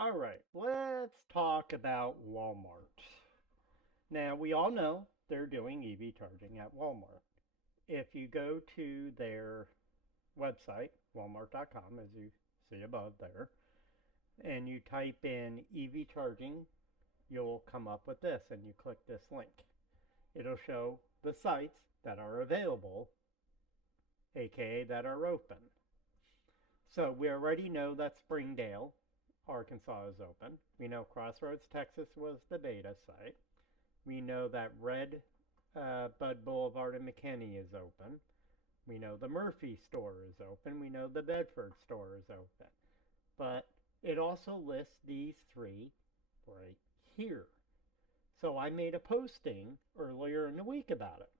All right, let's talk about Walmart. Now, we all know they're doing EV charging at Walmart. If you go to their website, walmart.com, as you see above there, and you type in EV charging, you'll come up with this, and you click this link. It'll show the sites that are available, aka that are open. So we already know that Springdale, Arkansas is open. We know Crossroads, Texas was the beta site. We know that Red Bud Boulevard in McKinney is open. We know the Murphy store is open. We know the Bedford store is open. But it also lists these three right here. So I made a posting earlier in the week about it.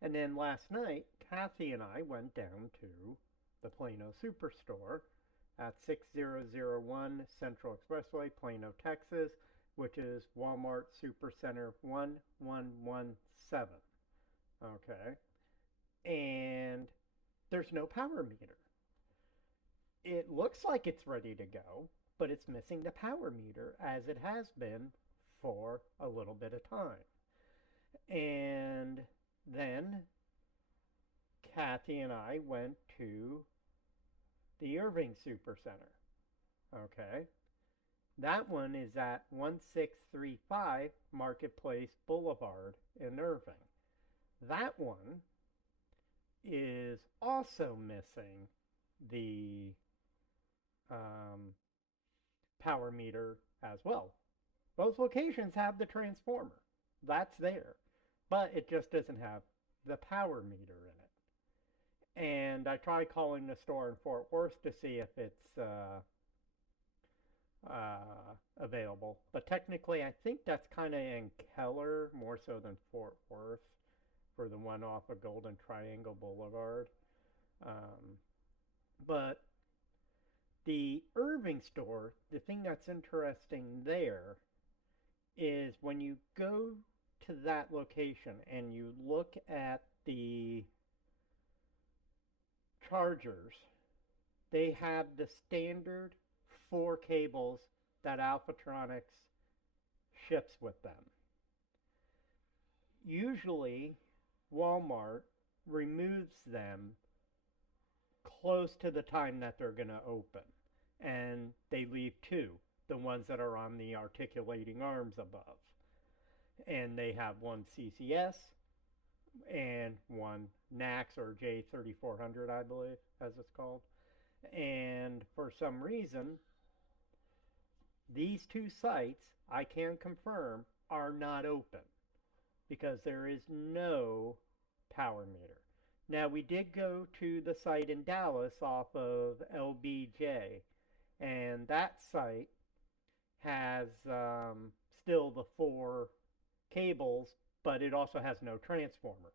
And then last night, Kathy and I went down to the Plano Superstore at 6001 Central Expressway, Plano, Texas, which is Walmart Supercenter 1117. Okay. And there's no power meter. It looks like it's ready to go, but it's missing the power meter as it has been for a little bit of time. And then Kathy and I went to the Irving Supercenter. Okay. That one is at 1635 Marketplace Boulevard in Irving. That one is also missing the power meter as well. Both locations have the transformer. That's there. But it just doesn't have the power meter in it. And I tried calling the store in Fort Worth to see if it's available. But technically, I think that's kind of in Keller more so than Fort Worth for the one off of Golden Triangle Boulevard. Um, but the Irving store, the thing that's interesting there is when you go to that location and you look at the chargers, they have the standard four cables that Alphatronics ships with them. Usually, Walmart removes them close to the time that they're going to open, and they leave two, the ones that are on the articulating arms above. And they have one CCS and one NAX or J3400, I believe, as it's called. And for some reason, these two sites, I can confirm, are not open because there is no power meter. Now, we did go to the site in Dallas off of LBJ, and that site has still the four cables, but it also has no transformer.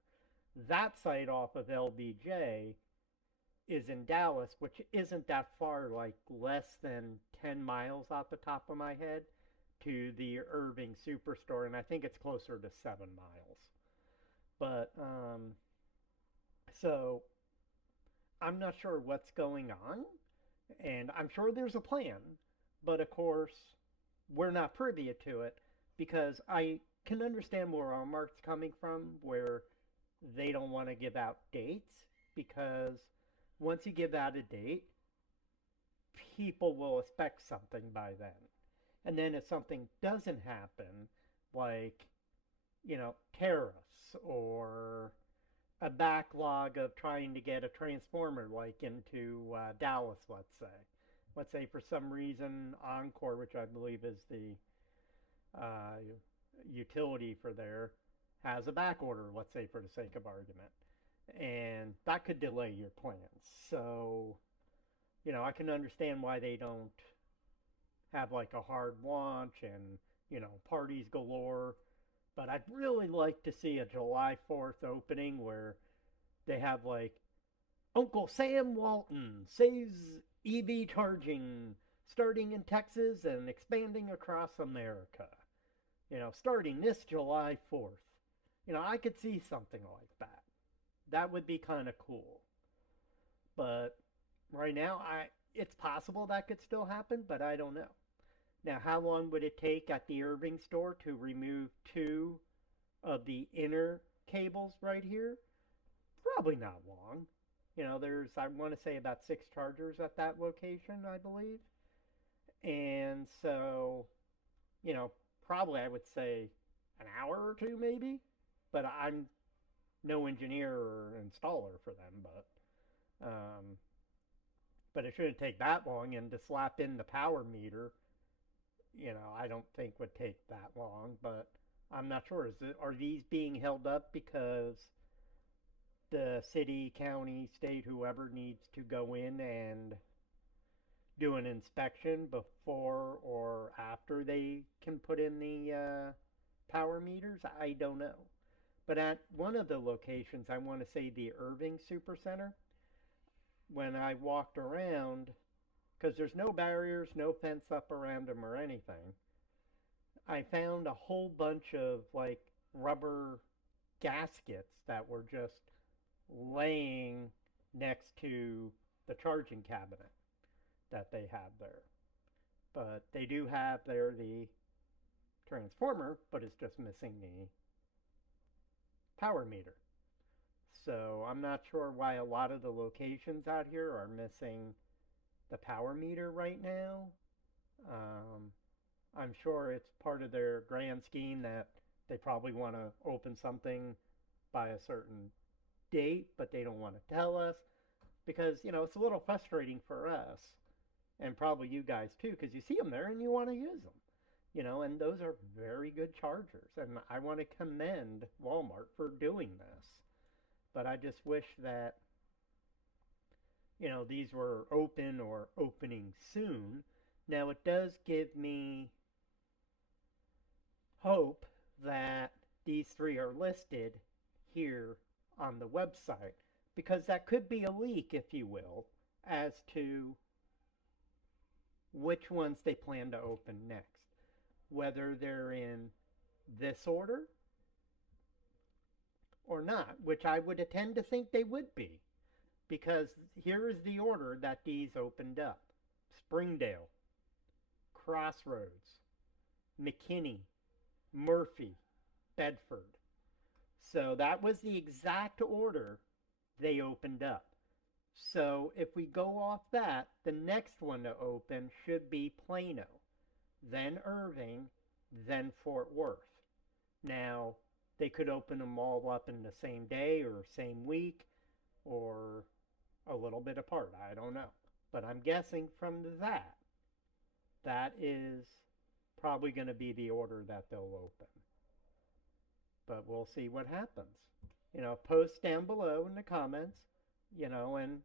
That site off of LBJ is in Dallas, which isn't that far, like less than 10 miles off the top of my head, to the Irving Superstore, and I think it's closer to 7 miles. But, so I'm not sure what's going on, and I'm sure there's a plan, but of course, we're not privy to it because I can understand where Walmart's coming from, where they don't want to give out dates because once you give out a date, people will expect something by then. And then if something doesn't happen, like, tariffs or a backlog of trying to get a transformer like into Dallas, let's say. Let's say for some reason Encore, which I believe is the utility for there, has a back order, let's say for the sake of argument. And that could delay your plans. So, I can understand why they don't have like a hard launch and, parties galore. But I'd really like to see a July 4th opening where they have like Uncle Sam Walton saves EV charging starting in Texas and expanding across America. Starting this July 4th. I could see something like that. That would be kind of cool. But right now, it's possible that could still happen, but I don't know. Now, how long would it take at the Irving store to remove two of the inner cables right here? Probably not long. There's, I want to say, about six chargers at that location, I believe. And so, you know, probably I would say an hour or two maybe. But I'm no engineer or installer for them. But it shouldn't take that long. And to slap in the power meter, I don't think would take that long. But I'm not sure. Are these being held up because the city, county, state, whoever needs to go in and do an inspection before or after they can put in the power meters? I don't know. But at one of the locations, I want to say the Irving Supercenter, when I walked around, because there's no barriers, no fence up around them or anything, I found a whole bunch of like rubber gaskets that were just laying next to the charging cabinet that they have there. But they do have there the transformer, but it's just missing the power meter. So I'm not sure why a lot of the locations out here are missing the power meter right now. Um, I'm sure it's part of their grand scheme that they probably want to open something by a certain date, but they don't want to tell us because, it's a little frustrating for us and probably you guys too because you see them there and you want to use them. And those are very good chargers. And I want to commend Walmart for doing this. But I just wish that, these were open or opening soon. Now, it does give me hope that these three are listed here on the website because that could be a leak, if you will, as to which ones they plan to open next. Whether they're in this order or not, which I would tend to think they would be, because here is the order that these opened up: Springdale, Crossroads, McKinney, Murphy, Bedford. So that was the exact order they opened up. So if we go off that, the next one to open should be Plano, then Irving, then Fort Worth. Now, they could open them all up in the same day or same week or a little bit apart. I don't know. But I'm guessing from that is probably going to be the order that they'll open. But we'll see what happens. Post down below in the comments, and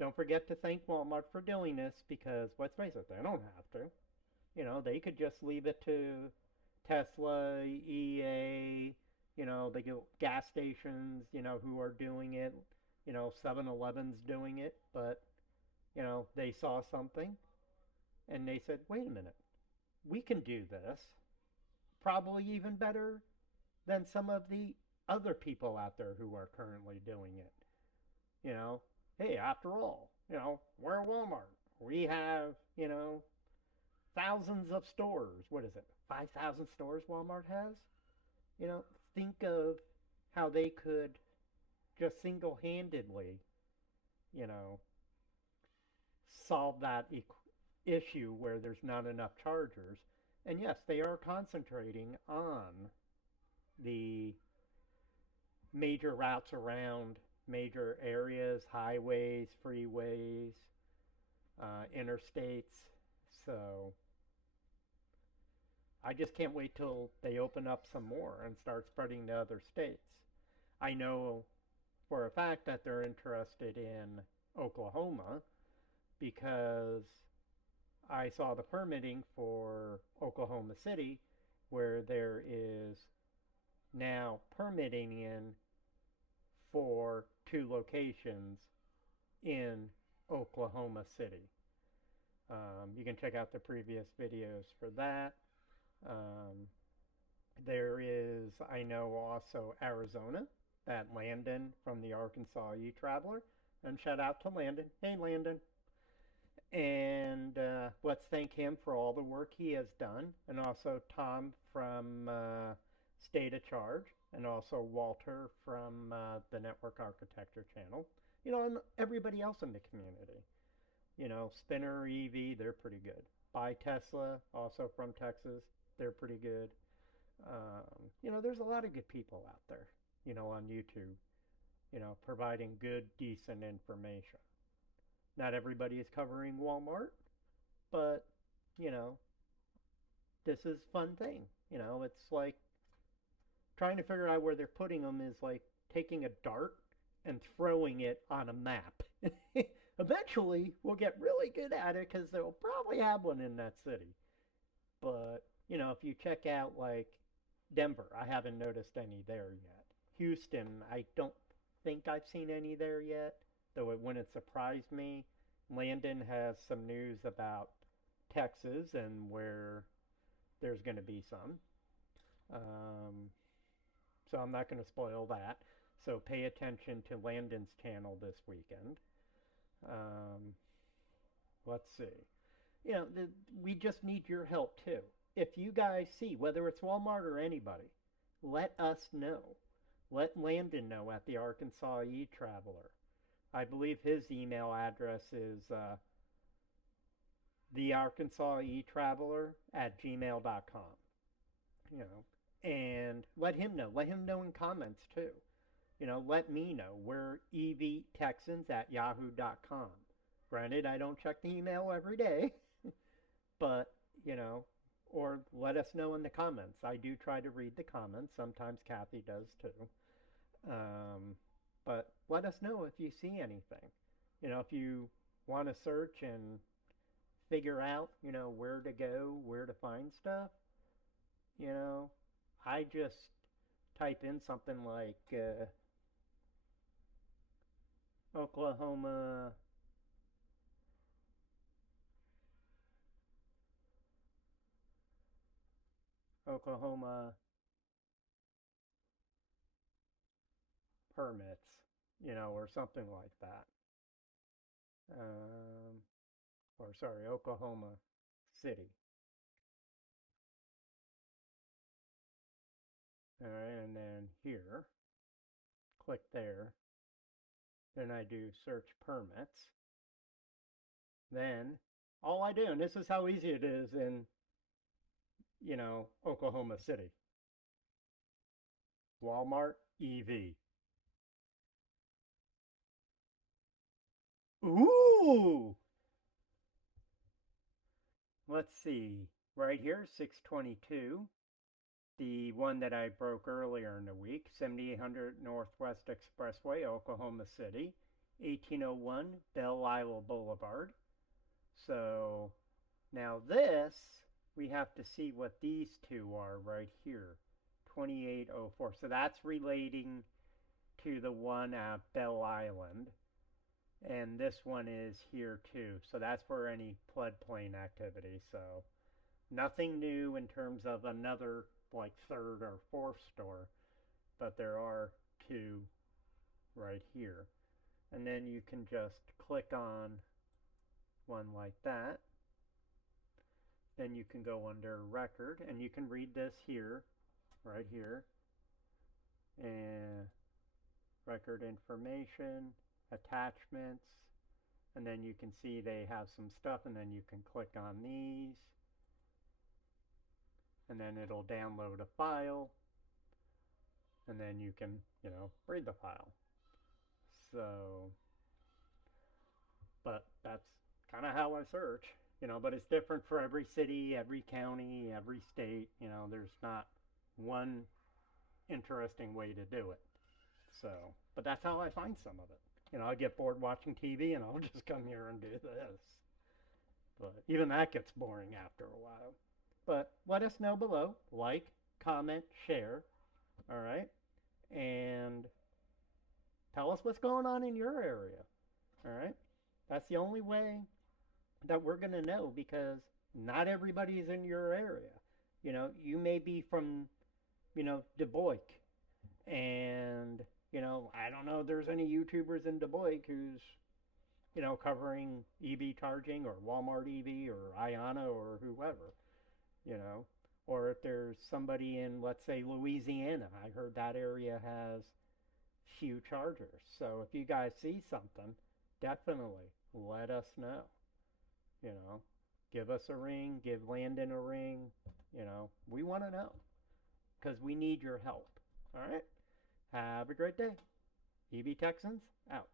don't forget to thank Walmart for doing this because, let's face it, they don't have to. They could just leave it to Tesla, EA, the gas stations, who are doing it. 7-Eleven's doing it, but, they saw something and they said, wait a minute, we can do this probably even better than some of the other people out there who are currently doing it. Hey, after all, we're Walmart. We have, thousands of stores. What is it? 5,000 stores Walmart has? Think of how they could just single-handedly, you know, solve that issue where there's not enough chargers. And yes, they are concentrating on the major routes around major areas, highways, freeways, interstates. So I just can't wait till they open up some more and start spreading to other states. I know for a fact that they're interested in Oklahoma because I saw the permitting for Oklahoma City where there is now permitting in for 2 locations in Oklahoma City. You can check out the previous videos for that. There is, I know, also Arizona, that Landon from the Arkansas E-Traveler. And shout out to Landon. Hey, Landon. And let's thank him for all the work he has done, and also Tom from State of Charge, and also Walter from the Network Architecture channel. And everybody else in the community. Spinner EV, they're pretty good. Buy Tesla, also from Texas, they're pretty good. There's a lot of good people out there, on YouTube, providing good, decent information. Not everybody is covering Walmart, but, you know, this is a fun thing. It's like trying to figure out where they're putting them is like taking a dart and throwing it on a map. Eventually, we'll get really good at it because they'll probably have one in that city. But, if you check out like Denver, I haven't noticed any there yet. Houston, I don't think I've seen any there yet, though it wouldn't surprise me. Landon has some news about Texas and where there's going to be some. Um, so I'm not going to spoil that. So pay attention to Landon's channel this weekend. Um, let's see. We just need your help too. If you guys see, whether it's Walmart or anybody, let us know. Let Landon know at the Arkansas E-Traveler. I believe his email address is thearkansasetraveler@gmail.com. You know, and let him know. Let him know in comments too. Let me know. We're evtexans@yahoo.com. Granted, I don't check the email every day, but, or let us know in the comments. I do try to read the comments. Sometimes Kathy does too. Um, but let us know if you see anything. If you want to search and figure out, where to go, where to find stuff, you know, I just type in something like Oklahoma Oklahoma permits, or something like that. Um, or sorry, Oklahoma City. All right, and then here, click there. Then I do search permits. Then all I do, and this is how easy it is in, Oklahoma City. Walmart EV. Ooh! Let's see. Right here, 622. The one that I broke earlier in the week, 7800 Northwest Expressway, Oklahoma City, 1801 Belle Isle Boulevard. So now this, we have to see what these two are right here, 2804. So that's relating to the one at Belle Island. And this one is here too. So that's for any floodplain activity. So nothing new in terms of another like third or fourth store, but there are two right here. And then you can just click on one like that. Then you can go under record and you can read this here, right here. And record information, attachments, and then you can see they have some stuff, and then you can click on these, and then it'll download a file, and then you can, read the file. So, but that's kind of how I search, but it's different for every city, every county, every state. There's not one interesting way to do it. So, but that's how I find some of it. I get bored watching TV and I'll just come here and do this. But even that gets boring after a while. But let us know below. Like, comment, share. All right. And tell us what's going on in your area. All right. That's the only way that we're going to know because not everybody's in your area. You may be from, Du Bois. And, I don't know if there's any YouTubers in Du Bois who's, covering EV charging or Walmart EV or Iona or whoever, you know. Or if there's somebody in, let's say, Louisiana, I heard that area has few chargers. So if you guys see something, definitely let us know. You know, give us a ring, give Landon a ring. We want to know because we need your help. All right. Have a great day. EV Texans out.